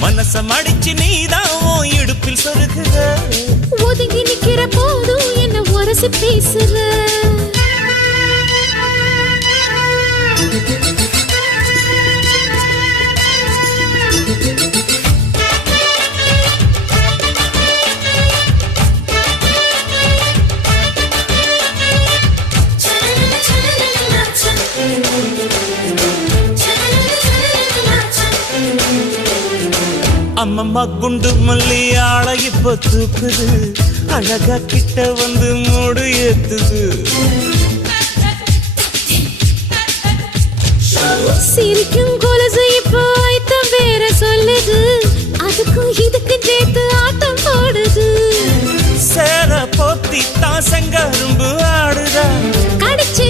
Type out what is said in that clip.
மனச மடிச்சு நீதான் இடுப்பில் சொருகுற ஒதுங்கி நிக்கிற போதும் என்ன உரசி பேசுற அம்மம்மா குண்டு மல்லி ஆளை இப்ப தூக்குது அழகா கிட்ட வந்து மூடு ஏத்துது சிரிக்கும் கொலுசு இப்போ ஐத்தம் வேற சொல்லுது அதுக்கும் இதுக்கு சேர்த்து ஆட்டம் போடுது சேர போத்தி தான் செங்கரும்பு ஆடுதா கடிச்சு